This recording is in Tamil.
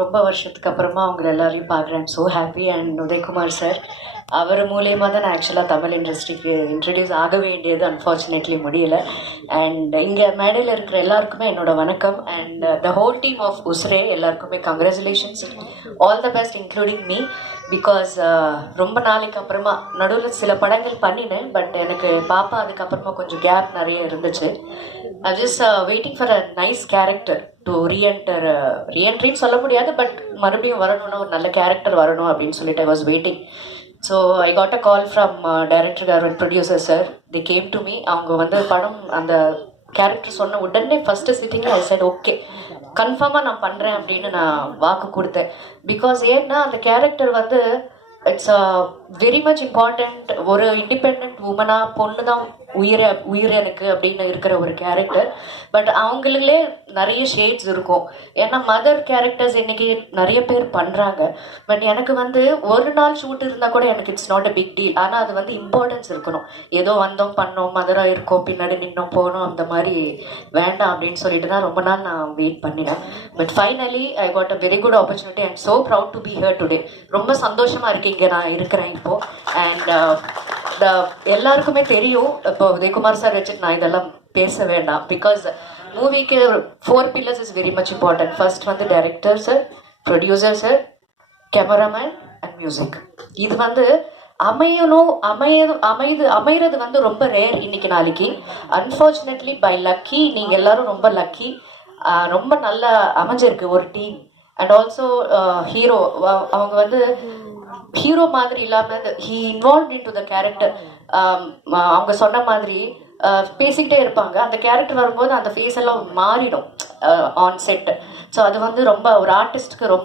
ரொம்ப வருஷத்துக்கு அப்புறமா அவங்க எல்லாரையும் பார்க்குறேன். So happy. And Udayakumar sir, அவர் மூலியமாக தான் நான் ஆக்சுவலாக தமிழ் இண்டஸ்ட்ரிக்கு இன்ட்ரடியூஸ் ஆக வேண்டியது அன்ஃபார்ச்சுனேட்லி முடியல. அண்ட் இங்கே மேடையில் இருக்கிற எல்லாருக்குமே என்னோட வணக்கம். And the whole team of உஸ்ரே எல்லாருக்குமே congratulations, all the best including me. Because ரொம்ப நாளைக்கு அப்புறமா நடுவில் சில படங்கள் பண்ணினேன், பட் எனக்கு பாப்பா அதுக்கப்புறமா கொஞ்சம் கேப் நிறைய இருந்துச்சு. I just waiting for a nice character to ரீஎன்ட்ரின்னு சொல்ல முடியாது, பட் மறுபடியும் வரணும்னு ஒரு நல்ல கேரக்டர் வரணும் அப்படின்னு சொல்லிட்டு I was waiting. So I got a call from director car and producer sir. The came to me. அவங்க வந்து படம் அந்த கேரக்டர் சொன்ன உடனே ஃபஸ்ட்டு சிட்டிங்கில் ஐ செட் ஓகே, கன்ஃபார்மாக நான் பண்ணுறேன் அப்படின்னு நான் வாக்கு கொடுத்தேன். பிகாஸ் ஏன்னா அந்த கேரக்டர் வந்து இட்ஸ் வெரி மச் இம்பார்ட்டண்ட். ஒரு இண்டிபெண்ட் உமனாக பொண்ணு தான் உயிர் எனக்கு அப்படின்னு இருக்கிற ஒரு கேரக்டர். பட் அவங்களுக்குலே நிறைய ஷேட்ஸ் இருக்கும். ஏன்னா மதர் கேரக்டர்ஸ் இன்னைக்கு நிறைய பேர் பண்ணுறாங்க. பட் எனக்கு வந்து ஒரு நாள் ஷூட் இருந்தால் கூட எனக்கு it's not a big deal. ஆனால் அது வந்து இம்பார்ட்டன்ஸ் இருக்கணும். ஏதோ வந்தோம் பண்ணோம் மதராக இருக்கோம் பின்னாடி நின்னோம் போனோம் அந்த மாதிரி வேண்டாம் அப்படின்னு சொல்லிட்டு தான் ரொம்ப நாள் நான் வெயிட் பண்ணினேன். But finally I got a very good opportunity. I am so proud to be here today. ரொம்ப சந்தோஷமாக இருக்கு இங்கே நான் இருக்கிறேன் இப்போது. அண்ட் எல்லாருக்குமே தெரியும், இப்போ உதயகுமார் சார் வச்சுட்டு நான் இதெல்லாம் பேச வேண்டாம். பிகாஸ் மூவிக்கு 4 pillars is very much important. First வந்து director sir, producer sir, cameraman and music. இது வந்து அமைகிறது வந்து ரொம்ப ரேர் இன்னைக்கு நாளைக்கு. அன்ஃபார்ச்சுனேட்லி பை லக்கி நீங்கள் எல்லாரும் ரொம்ப லக்கி. ரொம்ப நல்லா அமைஞ்சிருக்கு ஒரு டீம். அண்ட் ஆல்சோ ஹீரோ அவங்க வந்து ஹீரோ மாதிரி இல்லாமல் he involve in to the character. அவங்க சொன்ன மாதிரி பேசிக்கிட்டே இருப்பாங்க. அந்த கேரக்டர் வரும்போது அந்த ஃபேஸ் எல்லாம் மாறிடும் ஆன் செட். ஸோ அது வந்து ரொம்ப ஒரு ஆர்டிஸ்ட்க்கு ரொம்ப